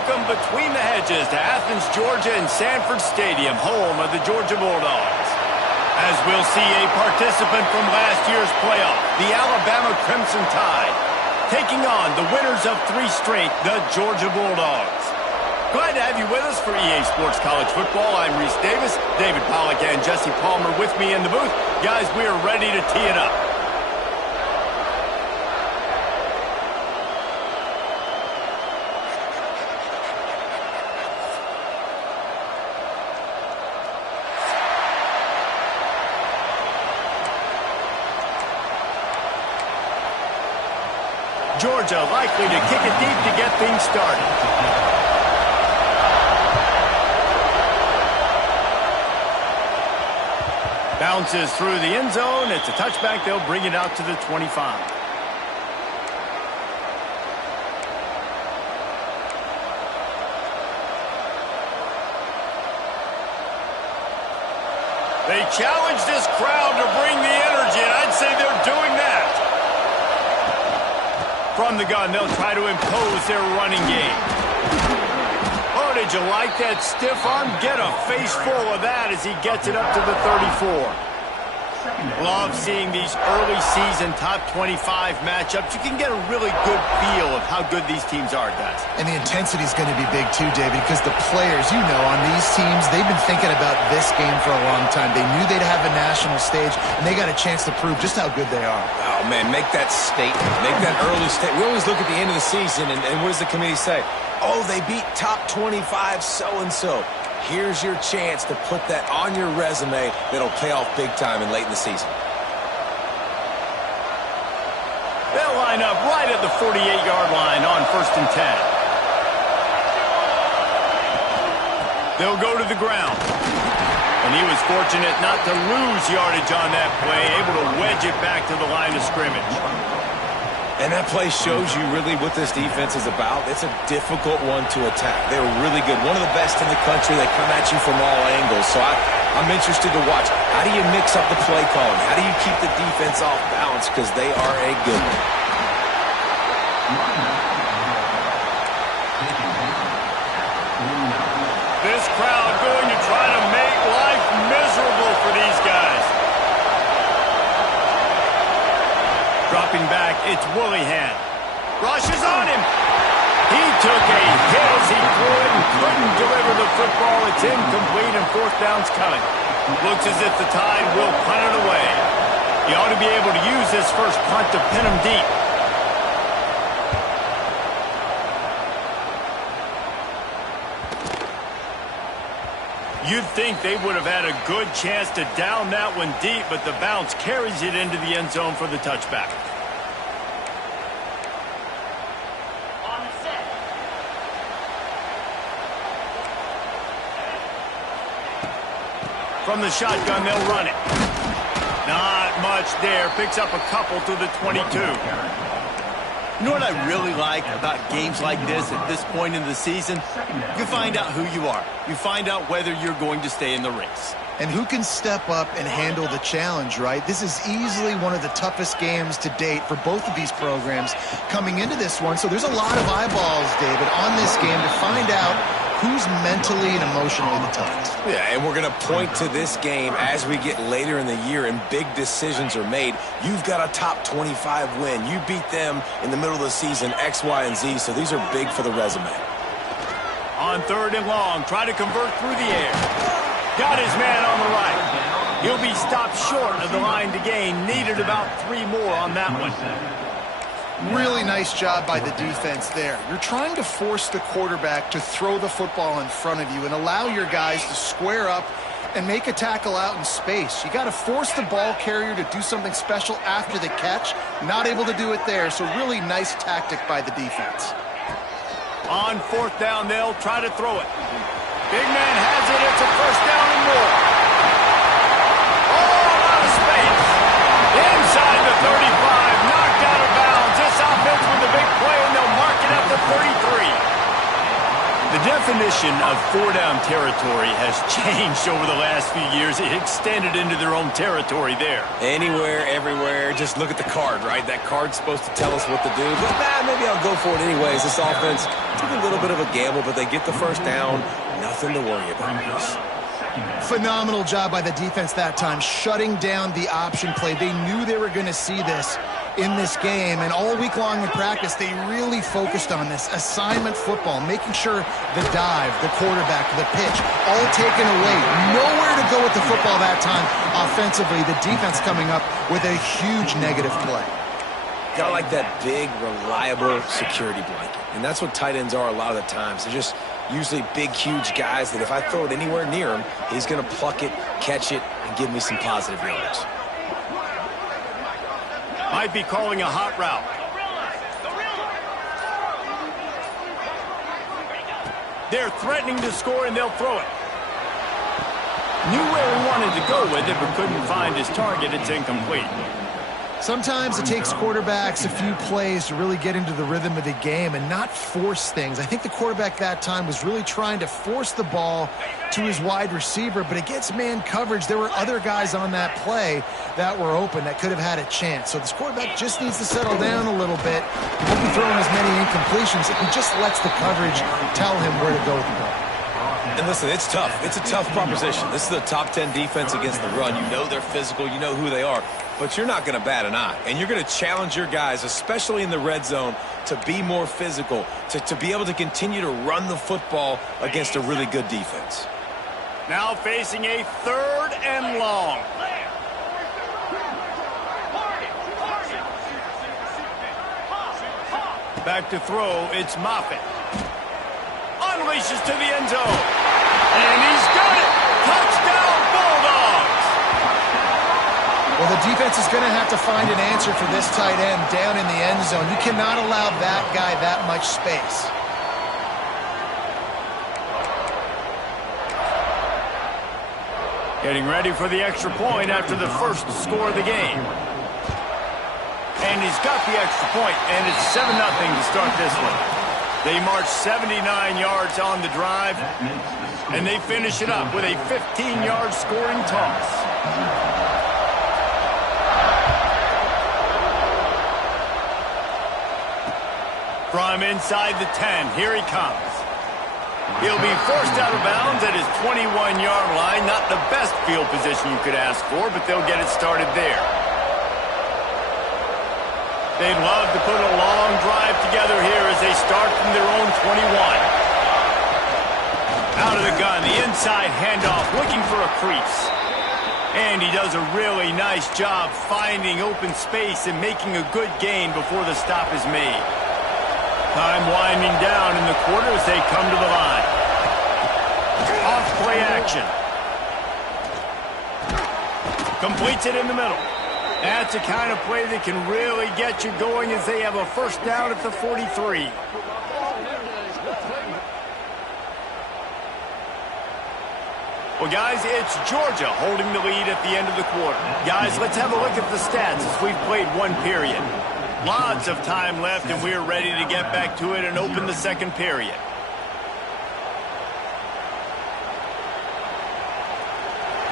welcome between the hedges to Athens, Georgia and Sanford Stadium, home of the Georgia Bulldogs. As we'll see a participant from last year's playoff, the Alabama Crimson Tide, taking on the winners of 3 straight, the Georgia Bulldogs. Glad to have you with us for EA Sports College Football. I'm Reese Davis, David Pollack and Jesse Palmer with me in the booth. Guys, we are ready to tee it up. Georgia likely to kick it deep to get things started. Bounces through the end zone. It's a touchback. They'll bring it out to the 25. They challenge this crowd to bring the energy, and I'd say they're doing that. From the gun, they'll try to impose their running game. Oh, did you like that stiff arm? Get a face full of that as he gets it up to the 34. Love seeing these early season top 25 matchups. You can get a really good feel of how good these teams are, guys. And the intensity is going to be big too, David, because the players, you know, on these teams, they've been thinking about this game for a long time. They knew they'd have a national stage, and they got a chance to prove just how good they are. Oh, man, make that statement. Make that early statement. We always look at the end of the season, and what does the committee say? Oh, they beat top 25 so-and-so. Here's your chance to put that on your resume that'll pay off big time and late in the season. They'll line up right at the 48-yard line on 1st and 10. They'll go to the ground. And he was fortunate not to lose yardage on that play, able to wedge it back to the line of scrimmage. And that play shows you really what this defense is about. It's a difficult one to attack. They're really good. One of the best in the country. They come at you from all angles. So I'm interested to watch. How do you mix up the play calling? How do you keep the defense off balance? Because they are a good one. This crowd going to try to make life miserable for these guys. Dropping back, it's Willihan. Rush is on him. He took a hit as he threw it and couldn't deliver the football. It's incomplete and 4th down's coming. Looks as if the Tide will punt it away. He ought to be able to use this first punt to pin him deep. You'd think they would have had a good chance to down that one deep, but the bounce carries it into the end zone for the touchback. On the set. From the shotgun, they'll run it. Not much there. Picks up a couple to the 22. You know what I really like about games like this at this point in the season? You find out who you are. You find out whether you're going to stay in the race. And who can step up and handle the challenge, right? This is easily one of the toughest games to date for both of these programs coming into this one. So there's a lot of eyeballs, David, on this game to find out who's mentally and emotionally the toughest. Yeah, and we're going to point to this game as we get later in the year and big decisions are made. You've got a top 25 win. You beat them in the middle of the season, X, Y, and Z, so these are big for the resume. On 3rd and long, try to convert through the air. Got his man on the right. He'll be stopped short of the line to gain. Needed about 3 more on that one. Really nice job by the defense there. You're trying to force the quarterback to throw the football in front of you and allow your guys to square up and make a tackle out in space. You got to force the ball carrier to do something special after the catch. Not able to do it there, so really nice tactic by the defense. On 4th down, they'll try to throw it. Big man has it. It's a 1st down and more. Oh, a lot of space. Inside the 35, knocked out of bounds. This offense with a big play, and they'll mark it at the 33. The definition of four-down territory has changed over the last few years. It extended into their own territory there. Anywhere, everywhere, just look at the card, right? That card's supposed to tell us what to do. But maybe I'll go for it anyways. This offense took a little bit of a gamble, but they get the first down. Nothing to worry about, guys. Phenomenal job by the defense that time, shutting down the option play. They knew they were going to see this in this game, and all week long in practice, they really focused on this assignment football, making sure the dive, the quarterback, the pitch, all taken away. Nowhere to go with the football that time offensively. The defense coming up with a huge negative play. Kind of like that big, reliable security blanket. And that's what tight ends are a lot of the times. They're just usually big, huge guys that if I throw it anywhere near him, he's going to pluck it, catch it, and give me some positive yards. Might be calling a hot route. They're threatening to score, and they'll throw it. Knew where he wanted to go with it, but couldn't find his target. It's incomplete. Sometimes it takes quarterbacks a few plays to really get into the rhythm of the game and not force things. I think the quarterback that time was really trying to force the ball to his wide receiver, but against man coverage, there were other guys on that play that were open that could have had a chance. So this quarterback just needs to settle down a little bit. He won't be throwing as many incompletions if he just lets the coverage tell him where to go with the ball. And listen, it's tough. It's a tough proposition. This is a top 10 defense against the run. You know they're physical. You know who they are. But you're not going to bat an eye. And you're going to challenge your guys, especially in the red zone, to be more physical, to be able to continue to run the football against a really good defense. Now facing a 3rd and long. Back to throw, it's Moffitt. Unleashes to the end zone. And he's got it! Touchdown, Bulldogs! Well, the defense is going to have to find an answer for this tight end down in the end zone. You cannot allow that guy that much space. Getting ready for the extra point after the first score of the game. And he's got the extra point, and it's 7-0 to start this one. They march 79 yards on the drive, and they finish it up with a 15-yard scoring toss. From inside the 10, here he comes. He'll be forced out of bounds at his 21-yard line. Not the best field position you could ask for, but they'll get it started there. They'd love to put a long drive together here as they start from their own 21. Out of the gun, the inside handoff, looking for a crease. And he does a really nice job finding open space and making a good gain before the stop is made. Time winding down in the quarter as they come to the line. Off play action. Completes it in the middle. That's the kind of play that can really get you going as they have a first down at the 43. Well, guys, it's Georgia holding the lead at the end of the quarter. Guys, let's have a look at the stats as we've played one period. Lots of time left, and we're ready to get back to it and open the second period.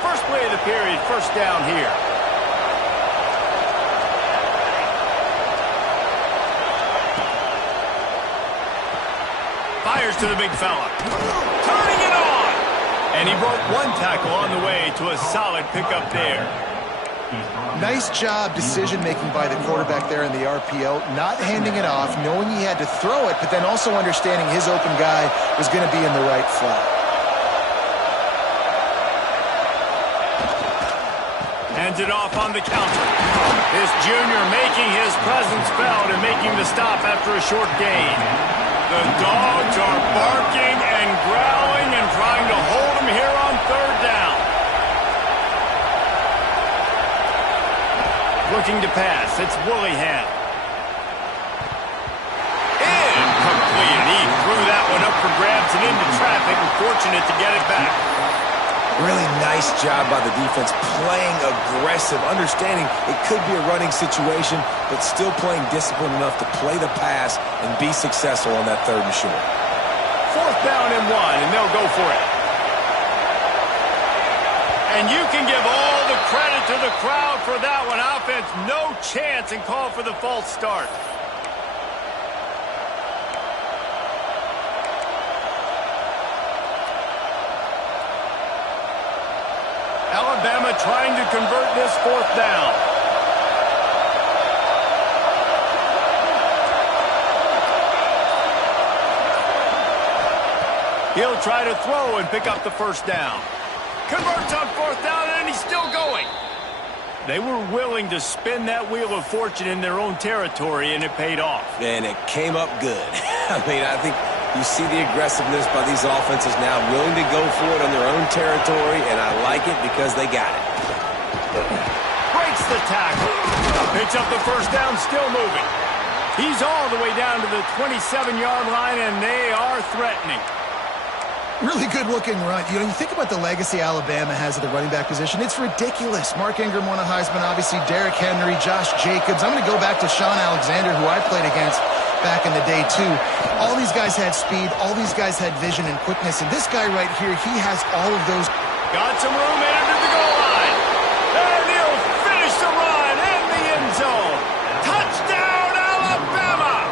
First play of the period, first down here. Fires to the big fella. Turning it on! And he broke one tackle on the way to a solid pickup there. Nice job decision-making by the quarterback there in the RPO, not handing it off, knowing he had to throw it, but then also understanding his open guy was going to be in the right flat. Hands it off on the counter. This junior making his presence felt and making the stop after a short gain. The dogs are barking and growling and trying to hold him here on third down. Looking to pass. It's Willingham. Incomplete. He threw that one up for grabs and into traffic, and fortunate to get it back. Really nice job by the defense, playing aggressive, understanding it could be a running situation, but still playing disciplined enough to play the pass and be successful on that third and short. Fourth down they'll go for it. And you can give all the credit to the crowd for that one. Offense, no chance, and call for the false start. Alabama trying to convert this 4th down. He'll try to throw and pick up the 1st down. Converts on 4th down, and he's still going. They were willing to spin that wheel of fortune in their own territory, and it paid off. And it came up good. I mean, I think you see the aggressiveness by these offenses now, willing to go for it on their own territory, and I like it because they got it. Breaks the tackle. Picks up the 1st down, still moving. He's all the way down to the 27-yard line, and they are threatening. Really good-looking run. You think about the legacy Alabama has at the running back position. It's ridiculous. Mark Ingram won a Heisman, obviously. Derrick Henry, Josh Jacobs. I'm going to go back to Sean Alexander, who I played against back in the day, too. All these guys had speed. All these guys had vision and quickness. And this guy right here, he has all of those. Got some room in under the goal line. And he'll finish the run in the end zone. Touchdown, Alabama!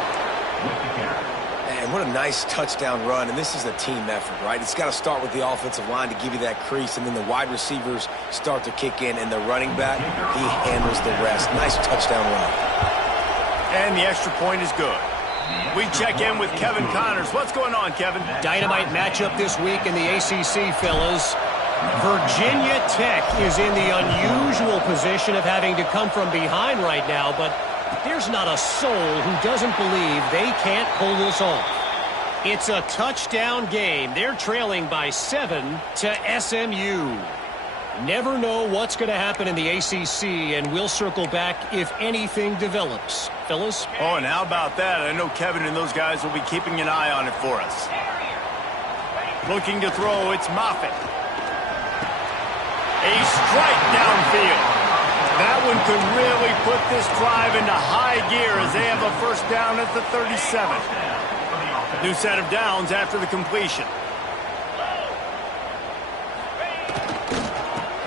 Man, what a nice touchdown run. And this is a team effort, right? It's got to start with the offensive line to give you that crease, and then the wide receivers start to kick in, and the running back, he handles the rest. Nice touchdown run. And the extra point is good. We check in with Kevin Connors. What's going on, Kevin? Dynamite matchup this week in the ACC, fellas. Virginia Tech is in the unusual position of having to come from behind right now, but there's not a soul who doesn't believe they can't pull this off. It's a touchdown game. They're trailing by 7 to SMU. Never know what's going to happen in the ACC, and we'll circle back if anything develops. Fellas? Oh, and how about that? I know Kevin and those guys will be keeping an eye on it for us. Looking to throw, it's Moffitt. A strike downfield. That one could really put this drive into high gear as they have a 1st down at the 37. New set of downs after the completion.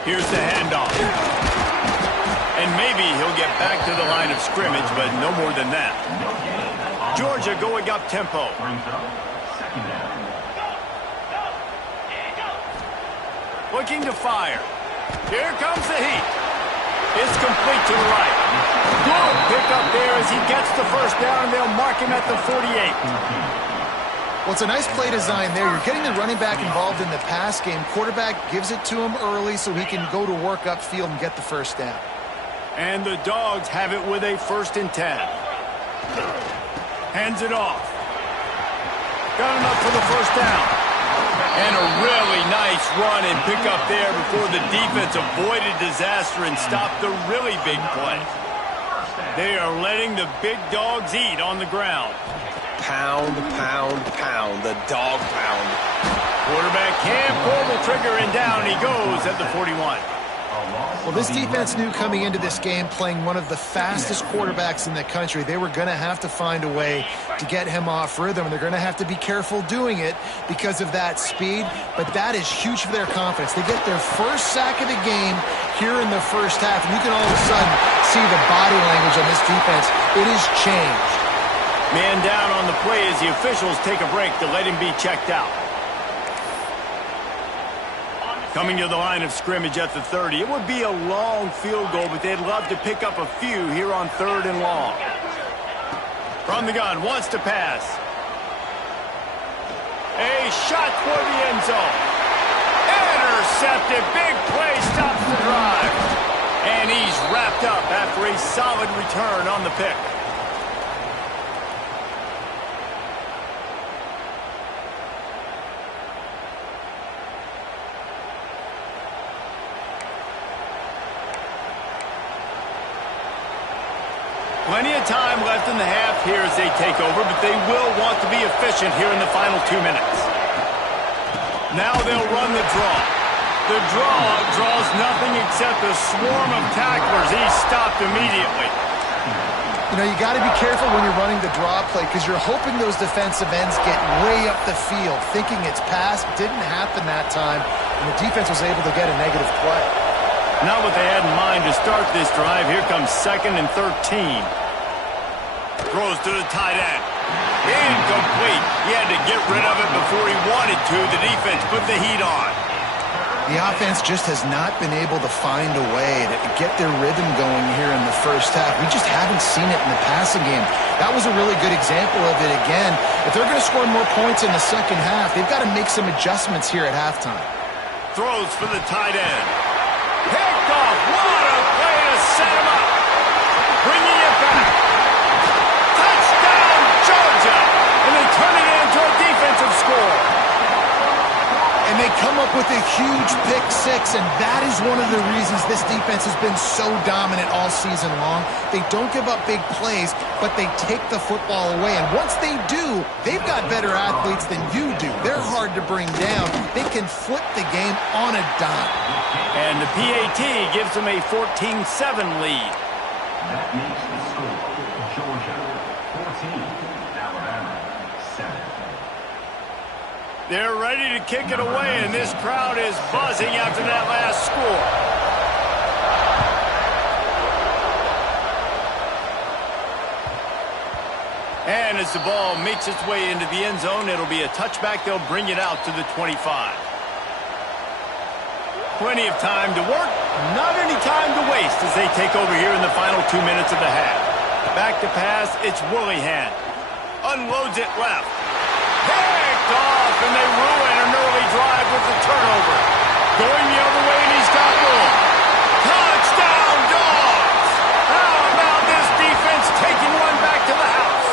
Here's the handoff. And maybe he'll get back to the line of scrimmage, but no more than that. Georgia going up tempo. Looking to fire. Here comes the heat. It's complete to the right. Good pickup there as he gets the 1st down, and they'll mark him at the 48. Well, it's a nice play design there. You're getting the running back involved in the pass game. Quarterback gives it to him early so he can go to work upfield and get the 1st down. And the Dogs have it with a 1st and 10. Hands it off. Got enough for the 1st down. And a really nice run and pick up there before the defense avoided disaster and stopped the really big play. They are letting the big dogs eat on the ground. Pound, pound, pound. The dog pound. Quarterback can't pull the trigger, and down he goes at the 41. Well, this defense knew coming into this game, playing one of the fastest quarterbacks in the country, they were going to have to find a way to get him off rhythm, and they're going to have to be careful doing it because of that speed, but that is huge for their confidence. They get their 1st sack of the game here in the 1st half, and you can all of a sudden see the body language on this defense. It has changed. Man down on the play as the officials take a break to let him be checked out. Coming to the line of scrimmage at the 30. It would be a long field goal, but they'd love to pick up a few here on 3rd and long. From the gun, wants to pass. A shot toward the end zone. Intercepted. Big play stops the drive. And he's wrapped up after a solid return on the pick. Plenty of time left in the half here as they take over, but they will want to be efficient here in the final 2 minutes. Now they'll run the draw. The draw draws nothing except a swarm of tacklers. He's stopped immediately. You know, you got to be careful when you're running the draw play because you're hoping those defensive ends get way up the field, thinking it's pass. Didn't happen that time, and the defense was able to get a negative play. Not what they had in mind to start this drive. Here comes 2nd and 13. Throws to the tight end. Incomplete. He had to get rid of it before he wanted to. The defense put the heat on. The offense just has not been able to find a way to get their rhythm going here in the first half. We just haven't seen it in the passing game. That was a really good example of it again. If they're going to score more points in the second half, they've got to make some adjustments here at halftime. Throws for the tight end. Picked off. What a play to set him up. Bringing it back. Touchdown, Georgia. And they turn it into a defensive score. And they come up with a huge pick six, and that is one of the reasons this defense has been so dominant all season long. They don't give up big plays, but they take the football away. And once they do, they've got better athletes than you do. They're hard to bring down. They can flip the game on a dime. And the PAT gives them a 14-7 lead. That makes the score Georgia 14, Alabama 7. They're ready to kick it away, and this crowd is buzzing after that last score. And as the ball makes its way into the end zone, it'll be a touchback. They'll bring it out to the 25. Plenty of time to work, not any time to waste as they take over here in the final 2 minutes of the half. Back to pass, it's Willihan. Unloads it left. Picked off, and they ruin an early drive with the turnover. Going the other way, and he's got room. Touchdown, Dogs! How about this defense taking one back to the house?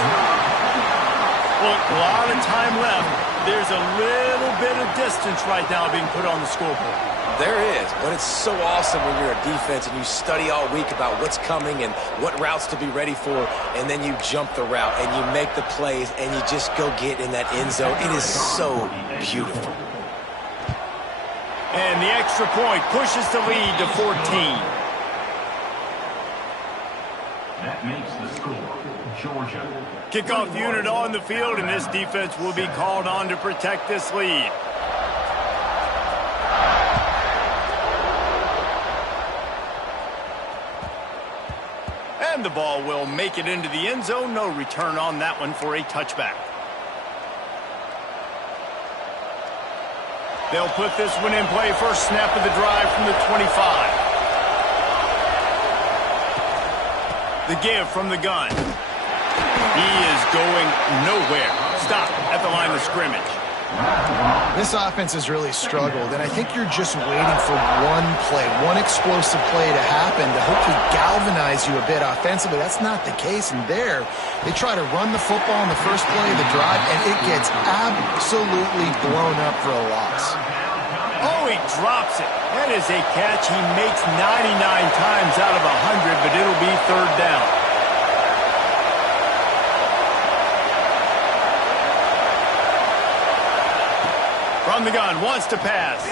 Look, a lot of time left. There's a little bit of distance right now being put on the scoreboard. There is, but it's so awesome when you're a defense and you study all week about what's coming and what routes to be ready for, and then you jump the route and you make the plays and you just go get in that end zone. It is so beautiful. And the extra point pushes the lead to 14. That makes the score Georgia. Kickoff unit on the field, and this defense will be called on to protect this lead. And the ball will make it into the end zone. No return on that one for a touchback. They'll put this one in play. First snap of the drive from the 25. The give from the gun. He is going nowhere. Stop at the line of scrimmage. This offense has really struggled, and I think you're just waiting for one play, one explosive play to happen to hopefully galvanize you a bit offensively. That's not the case, and there they try to run the football in the first play of the drive, and it gets absolutely blown up for a loss. Oh, he drops it. That is a catch he makes 99 times out of 100, but it'll be third down. From the gun, wants to pass.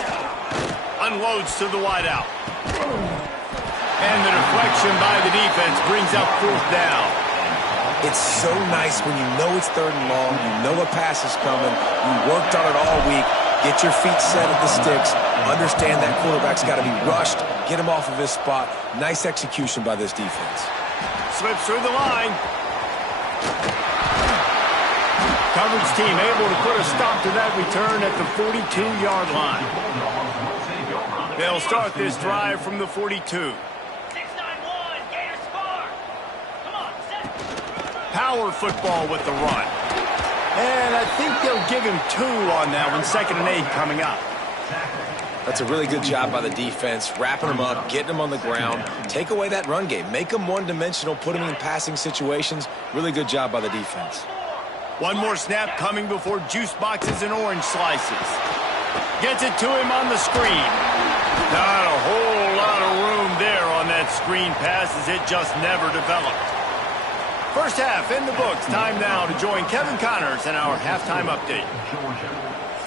Unloads to the wideout. And the deflection by the defense brings up fourth down. It's so nice when you know it's third and long, you know a pass is coming, you worked on it all week, get your feet set at the sticks, understand that quarterback's got to be rushed, get him off of his spot. Nice execution by this defense. Slips through the line. Coverage team able to put a stop to that return at the 42-yard line. They'll start this drive from the 42. 691, Gators score. Come on, set. Power football with the run. And I think they'll give him 2 on that one. 2nd and 8 coming up. That's a really good job by the defense, wrapping them up, getting them on the ground. Take away that run game. Make them one-dimensional, put them in passing situations. Really good job by the defense. One more snap coming before juice boxes and orange slices. Gets it to him on the screen. Not a whole lot of room there on that screen pass as it just never developed. First half in the books. Time now to join Kevin Connors in our halftime update. Georgia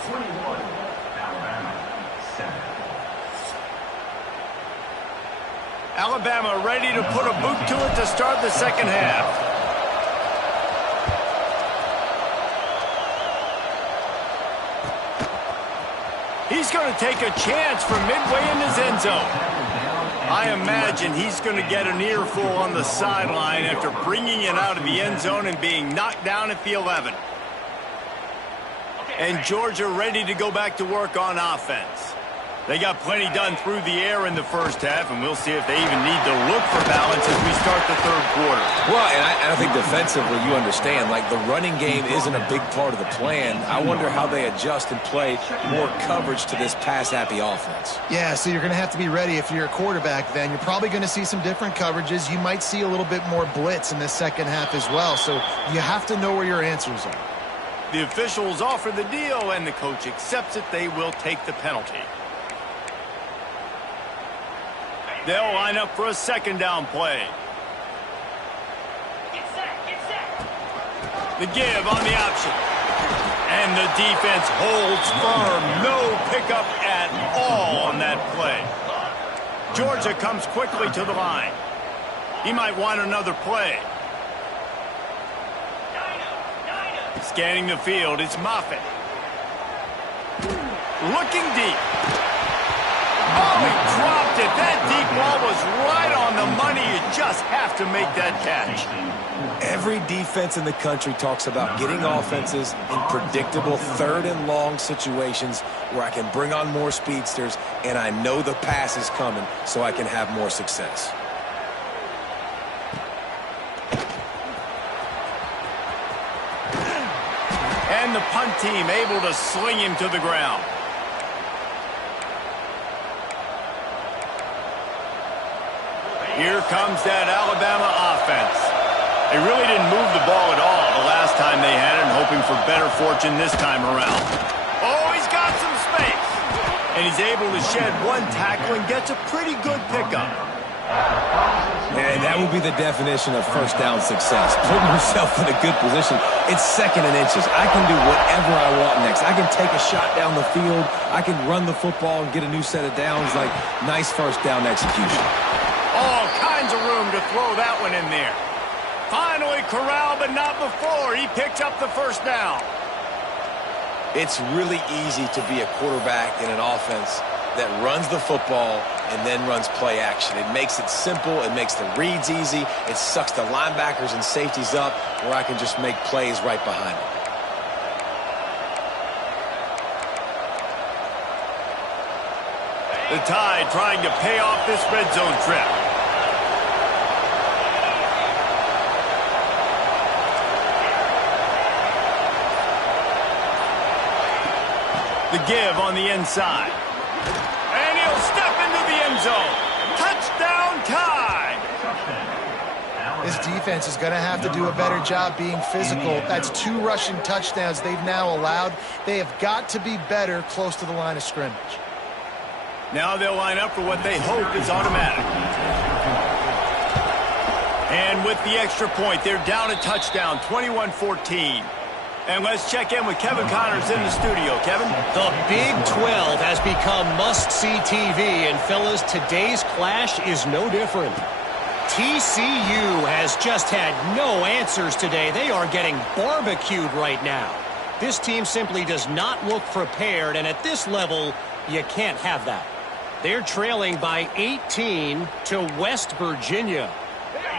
21, Alabama 7. Alabama ready to put a boot to it to start the second half. He's going to take a chance from midway in his end zone. I imagine he's going to get an earful on the sideline after bringing it out of the end zone and being knocked down at the 11. And Georgia ready to go back to work on offense. They got plenty done through the air in the first half, and we'll see if they even need to look for balance as we start the third quarter. Well, and I think defensively, you understand, like the running game isn't a big part of the plan. I wonder how they adjust and play more coverage to this pass-happy offense. Yeah, so you're going to have to be ready if you're a quarterback then. You're probably going to see some different coverages. You might see a little bit more blitz in the second half as well, so you have to know where your answers are. The officials offer the deal, and the coach accepts it. They will take the penalty. They'll line up for a second down play. Get set, get set. The give on the option. And the defense holds firm. No pickup at all on that play. Georgia comes quickly to the line. He might want another play. Scanning the field, it's Moffitt. Looking deep. Oh, he dropped it. That deep ball was right on the money. You just have to make that catch. Every defense in the country talks about getting offenses in predictable third and long situations where I can bring on more speedsters and I know the pass is coming so I can have more success. And the punt team able to sling him to the ground. Here comes that Alabama offense. They really didn't move the ball at all the last time they had it, and hoping for better fortune this time around. Oh, he's got some space. And he's able to shed one tackle and gets a pretty good pickup. And that would be the definition of first down success. Putting yourself in a good position. It's second and inches. I can do whatever I want next. I can take a shot down the field. I can run the football and get a new set of downs. Like, nice first down execution. All kinds of room to throw that one in there. Finally corralled, but not before. He picks up the first down. It's really easy to be a quarterback in an offense that runs the football and then runs play action. It makes it simple. It makes the reads easy. It sucks the linebackers and safeties up where I can just make plays right behind them. The Tide trying to pay off this red zone trip. The give on the inside. And he'll step into the end zone. Touchdown Tide! This defense is going to have to do a better job being physical. That's 2 rushing touchdowns they've now allowed. They have got to be better close to the line of scrimmage. Now they'll line up for what they hope is automatic. And with the extra point, they're down a touchdown, 21-14. And let's check in with Kevin Connors in the studio. Kevin? The Big 12 has become must-see TV, and fellas, today's clash is no different. TCU has just had no answers today. They are getting barbecued right now. This team simply does not look prepared, and at this level, you can't have that. They're trailing by 18 to West Virginia.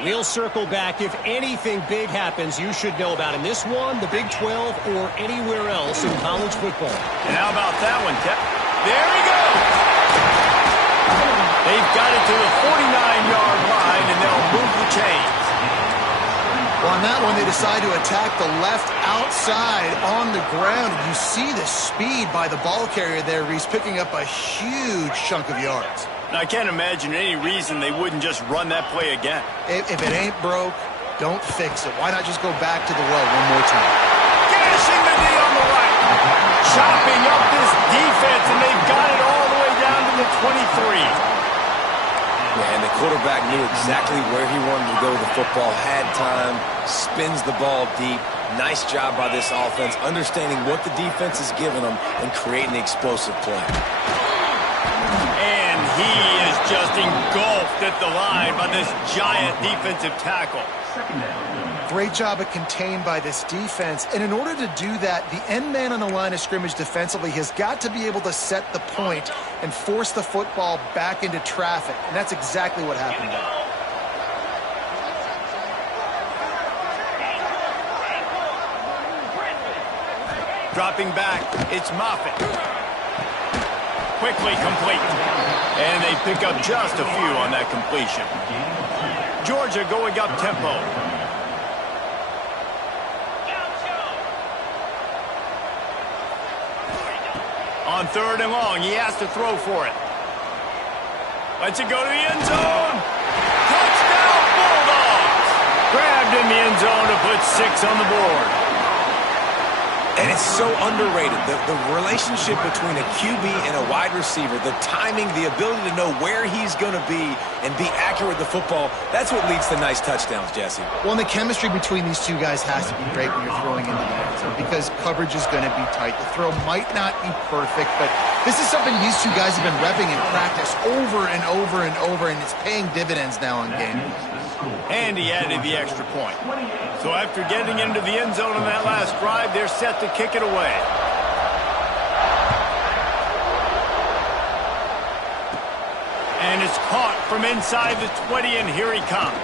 We'll circle back. If anything big happens, you should know about in this one, the Big 12, or anywhere else in college football. And how about that one, Kev? There he goes! They've got it to the 49-yard line, and they'll move the chains. Well, on that one, they decide to attack the left outside on the ground. And you see the speed by the ball carrier there, Reese, picking up a huge chunk of yards. Now, I can't imagine any reason they wouldn't just run that play again. If it ain't broke, don't fix it. Why not just go back to the well one more time? Gashing the knee on the right. Chopping up this defense, and they've got it all the way down to the 23. Yeah, and the quarterback knew exactly where he wanted to go with the football, had time, spins the ball deep. Nice job by this offense, understanding what the defense is giving them and creating the explosive play. And he is just engulfed at the line by this giant defensive tackle. Great job at contained by this defense. And in order to do that, the end man on the line of scrimmage defensively has got to be able to set the point and force the football back into traffic. And that's exactly what happened there. Dropping back, it's Moffitt. Quickly complete. And they pick up just a few on that completion. Georgia going up tempo. On 3rd and long, he has to throw for it. Lets it go to the end zone. Touchdown, Bulldogs! Grabbed in the end zone to put 6 on the board. And it's so underrated. The relationship between a QB and a wide receiver, the timing, the ability to know where he's going to be and be accurate with the football, that's what leads to nice touchdowns, Jesse. Well, and the chemistry between these two guys has to be great when you're throwing into the end zone because coverage is going to be tight. The throw might not be perfect, but this is something these two guys have been repping in practice over and over and over, and it's paying dividends now in game. And he added the extra point. So after getting into the end zone on that last drive, they're set to kick it away. And it's caught from inside the 20, and here he comes.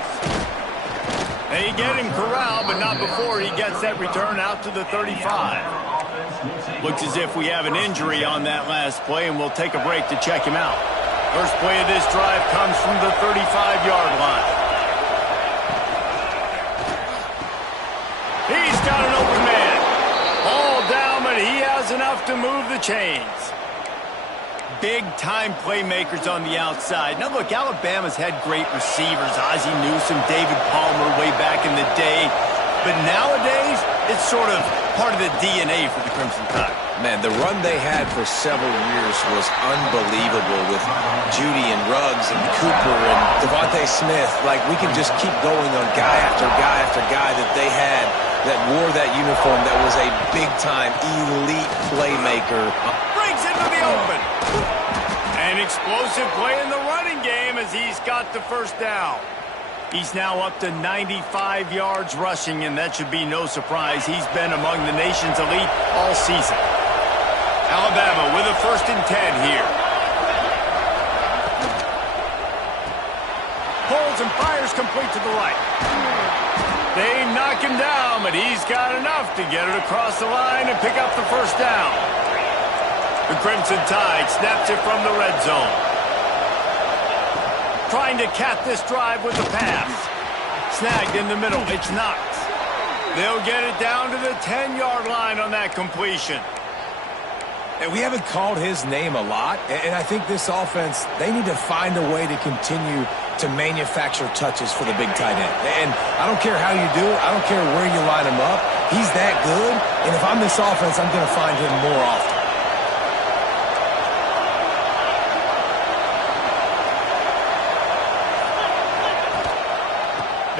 They get him corralled, but not before he gets that return out to the 35. Looks as if we have an injury on that last play, and we'll take a break to check him out. First play of this drive comes from the 35-yard line. He's got an open man. All down, but he has enough to move the chains. Big-time playmakers on the outside. Now, look, Alabama's had great receivers. Ozzie Newsome, David Palmer way back in the day. But nowadays, it's sort of part of the DNA for the Crimson Tide. Man, the run they had for several years was unbelievable with Judy and Ruggs and Cooper and Devontae Smith. Like, we can just keep going on guy after guy after guy that they had that wore that uniform that was a big-time elite playmaker. Brings into the open. An explosive play in the running game as he's got the first down. He's now up to 95 yards rushing, and that should be no surprise. He's been among the nation's elite all season. Alabama with a 1st and 10 here. Pulls and fires complete to the right. They knock him down, but he's got enough to get it across the line and pick up the first down. The Crimson Tide snaps it from the red zone. Trying to cap this drive with the pass. Snagged in the middle. It's Knox. They'll get it down to the 10-yard line on that completion. And we haven't called his name a lot, and I think this offense, they need to find a way to continue to manufacture touches for the big tight end. And I don't care how you do it. I don't care where you line him up. He's that good, and if I'm this offense, I'm going to find him more often.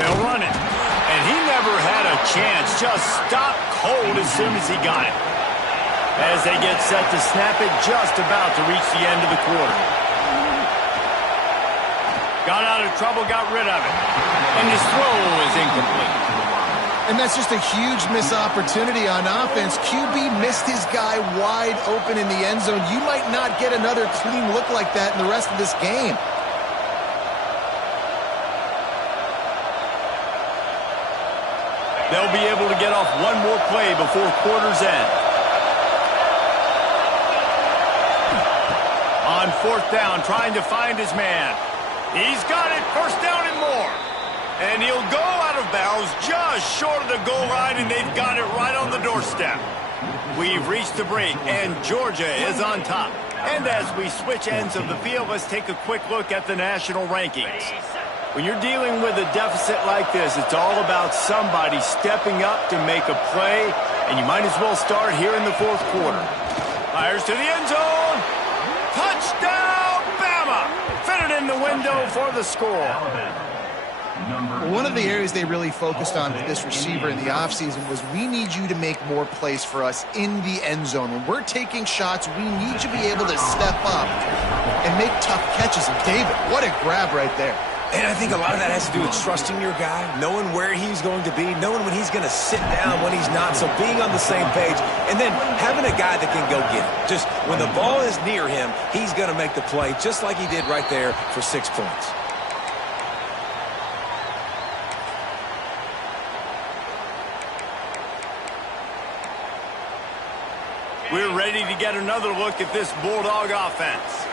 They'll run it. And he never had a chance. Just stopped cold as soon as he got it. As they get set to snap it, just about to reach the end of the quarter. Got out of trouble, got rid of it. And his throw is incomplete. And that's just a huge missed opportunity on offense. QB missed his guy wide open in the end zone. You might not get another clean look like that in the rest of this game. They'll be able to get off one more play before quarter's end. On 4th down, trying to find his man. He's got it, 1st down and more. And he'll go out of bounds just short of the goal line, and they've got it right on the doorstep. We've reached the break, and Georgia is on top. And as we switch ends of the field, let's take a quick look at the national rankings. When you're dealing with a deficit like this, it's all about somebody stepping up to make a play, and you might as well start here in the 4th quarter. Fires to the end zone. Touchdown, Bama! Fitted in the window for the score. One of the areas they really focused on with this receiver in the offseason was we need you to make more plays for us in the end zone. When we're taking shots, we need you to be able to step up and make tough catches. And David, what a grab right there. And I think a lot of that has to do with trusting your guy, knowing where he's going to be, knowing when he's going to sit down, when he's not. So being on the same page, and then having a guy that can go get it. Just when the ball is near him, he's going to make the play, just like he did right there for 6 points. We're ready to get another look at this Bulldog offense.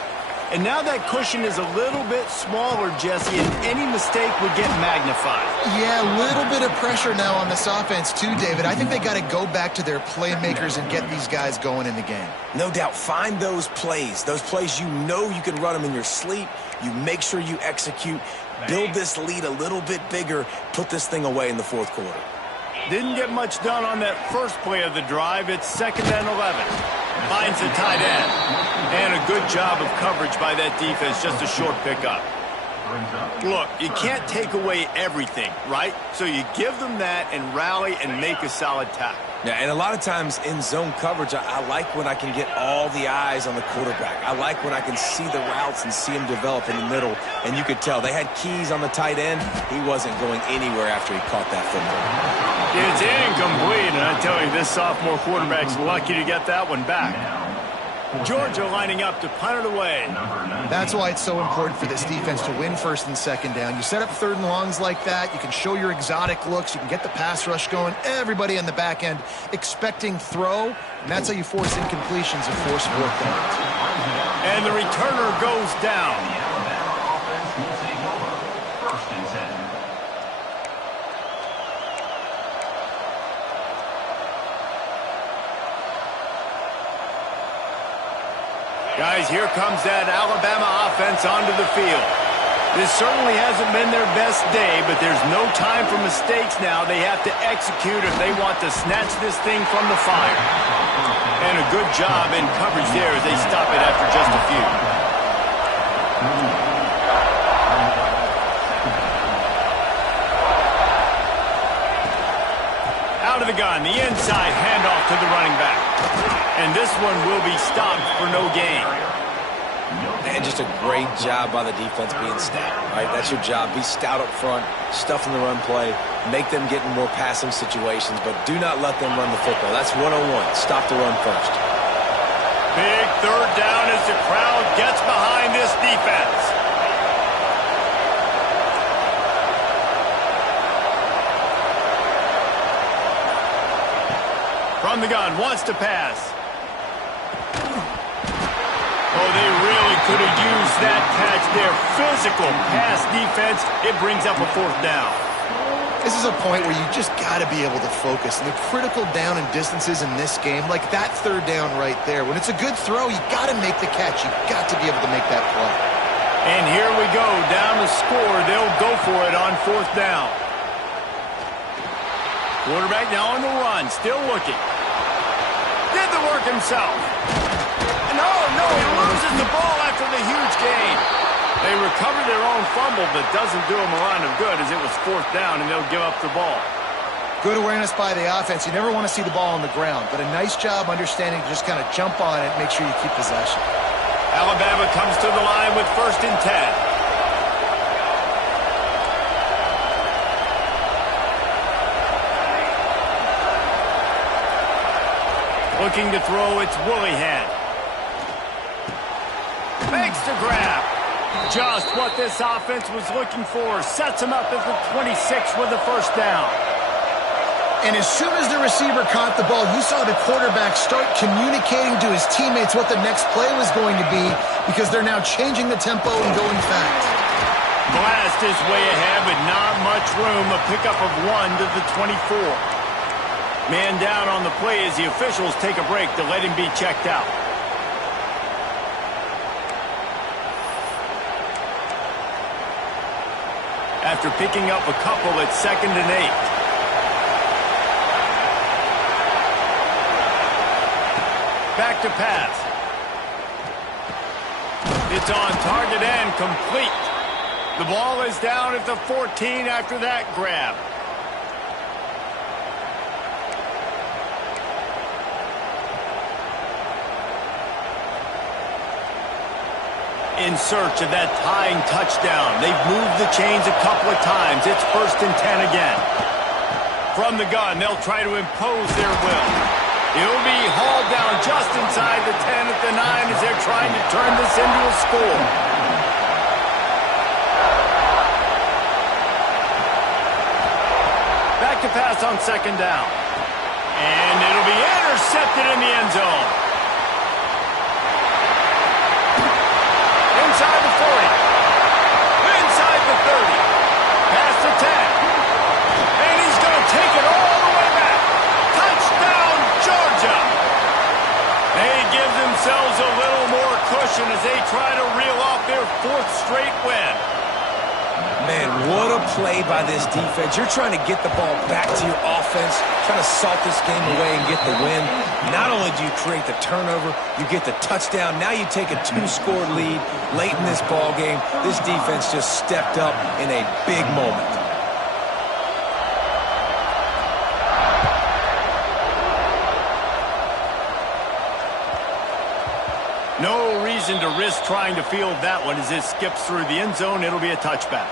And now that cushion is a little bit smaller, Jesse, and any mistake would get magnified. Yeah, a little bit of pressure now on this offense too, David. I think they got to go back to their playmakers and get these guys going in the game. No doubt. Find those plays you know you can run them in your sleep. You make sure you execute. Build this lead a little bit bigger. Put this thing away in the fourth quarter. Didn't get much done on that first play of the drive. It's 2nd and 11. Finds the tight end. And a good job of coverage by that defense. Just a short pickup. Look, you can't take away everything, right? So you give them that and rally and make a solid tackle. Yeah, and a lot of times in zone coverage, I like when I can get all the eyes on the quarterback. I like when I can see the routes and see him develop in the middle. And you could tell they had keys on the tight end. He wasn't going anywhere after he caught that football. It's incomplete, and I tell you, this sophomore quarterback's lucky to get that one back. Georgia lining up to punt it away. That's why it's so important for this defense to win 1st and 2nd down. You set up 3rd and longs like that. You can show your exotic looks. You can get the pass rush going. Everybody on the back end expecting throw, and that's how you force incompletions and force 4th downs. And the returner goes down. Guys, here comes that Alabama offense onto the field. This certainly hasn't been their best day, but there's no time for mistakes now. They have to execute if they want to snatch this thing from the fire. And a good job in coverage there as they stop it after just a few. Out of the gun, the inside handoff to the running back. And this one will be stopped for no gain. And just a great job by the defense being stout, right? That's your job. Be stout up front, stuff in the run play, make them get in more passing situations, but do not let them run the football. That's 101. Stop the run first. Big 3rd down as the crowd gets behind this defense. From the gun, wants to pass. Oh, they really could have used that catch there. Physical pass defense. It brings up a 4th down. This is a point where you just got to be able to focus. And the critical down and distances in this game, like that 3rd down right there, when it's a good throw, you got to make the catch. You got to be able to make that play. And here we go, down the score. They'll go for it on 4th down. Quarterback now on the run, still looking. Did the work himself. No, he loses the ball after the huge gain. They recover their own fumble, but doesn't do them a lot of good as it was 4th down and they'll give up the ball. Good awareness by the offense. You never want to see the ball on the ground, but a nice job understanding to just kind of jump on it, make sure you keep possession. Alabama comes to the line with 1st and 10. Looking to throw, it's Willihan. Makes the grab. Just what this offense was looking for. Sets him up at the 26 with the 1st down. And as soon as the receiver caught the ball, you saw the quarterback start communicating to his teammates what the next play was going to be because they're now changing the tempo and going fast. Blast is way ahead, but not much room. A pickup of 1 to the 24. Man down on the play as the officials take a break to let him be checked out. After picking up a couple at 2nd and 8. Back to pass. It's on target and complete. The ball is down at the 14 after that grab. in search of that tying touchdown. They've moved the chains a couple of times. It's 1st and 10 again. From the gun, they'll try to impose their will. It'll be hauled down just inside the 10 at the 9 as they're trying to turn this into a score. Back to pass on 2nd down. And it'll be intercepted in the end zone. Inside the 40. Inside the 30. Past the 10. And he's going to take it all the way back. Touchdown, Georgia. They give themselves a little more cushion as they try to reel off their 4th straight win. Man, what a play by this defense. You're trying to get the ball back to your offense, trying to salt this game away and get the win. Not only do you create the turnover, you get the touchdown. Now you take a 2-score lead late in this ball game. This defense just stepped up in a big moment. No reason to risk trying to field that one as it skips through the end zone. It'll be a touchback.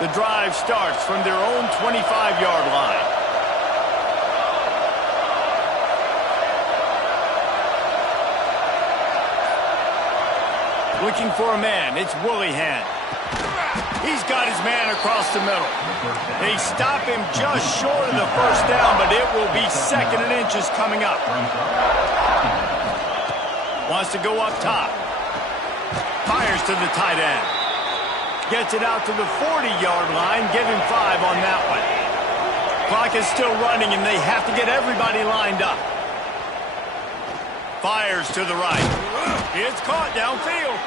The drive starts from their own 25-yard line. Looking for a man. It's Willihan. He's got his man across the middle. They stop him just short of the 1st down, but it will be 2nd and inches coming up. Wants to go up top. Fires to the tight end. Gets it out to the 40-yard line. Give him 5 on that one. Clock is still running, and they have to get everybody lined up. Fires to the right. It's caught downfield.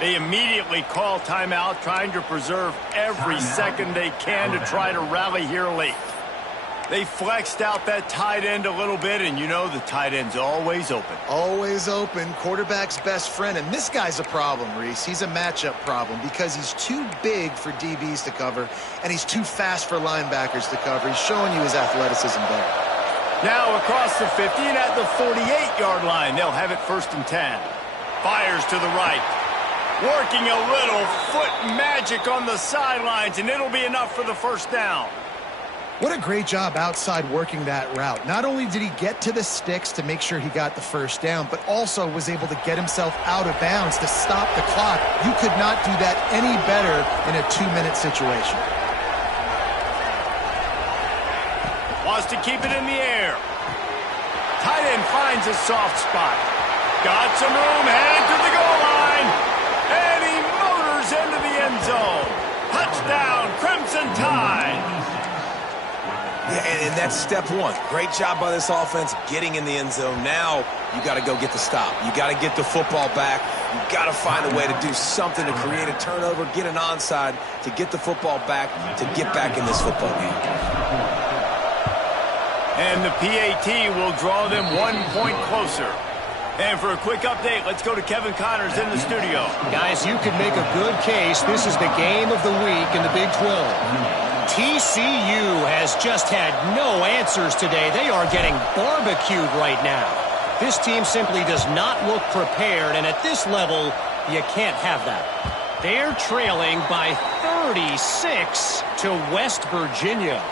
They immediately call timeout, trying to preserve every second they can to try to rally here late. They flexed out that tight end a little bit, and you know the tight end's always open. Always open. Quarterback's best friend. And this guy's a problem, Reese. He's a matchup problem because he's too big for DBs to cover, and he's too fast for linebackers to cover. He's showing you his athleticism there. Now across the 50 and at the 48-yard line. They'll have it 1st and 10. Fires to the right. Working a little foot magic on the sidelines, and it'll be enough for the 1st down. What a great job outside working that route. Not only did he get to the sticks to make sure he got the 1st down, but also was able to get himself out of bounds to stop the clock. You could not do that any better in a 2-minute situation. Wants to keep it in the air. Tight end finds a soft spot. Got some room, headed to the goal line. And he motors into the end zone. Touchdown, Crimson Tide. Yeah, and that's step 1. Great job by this offense getting in the end zone. Now you got to go get the stop. You got to get the football back. You got to find a way to do something to create a turnover, get an onside, to get the football back, to get back in this football game. And the PAT will draw them 1 point closer. And for a quick update, let's go to Kevin Connors in the studio. Guys, you could make a good case. This is the game of the week in the Big 12. TCU has just had no answers today. They are getting barbecued right now. This team simply does not look prepared, and at this level, you can't have that. They're trailing by 36 to West Virginia.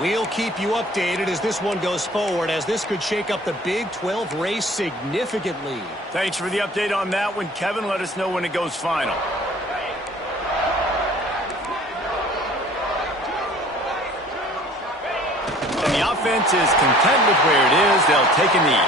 We'll keep you updated as this one goes forward, as this could shake up the Big 12 race significantly. Thanks for the update on that one, Kevin. Let us know when it goes final. And the offense is content with where it is. They'll take a knee.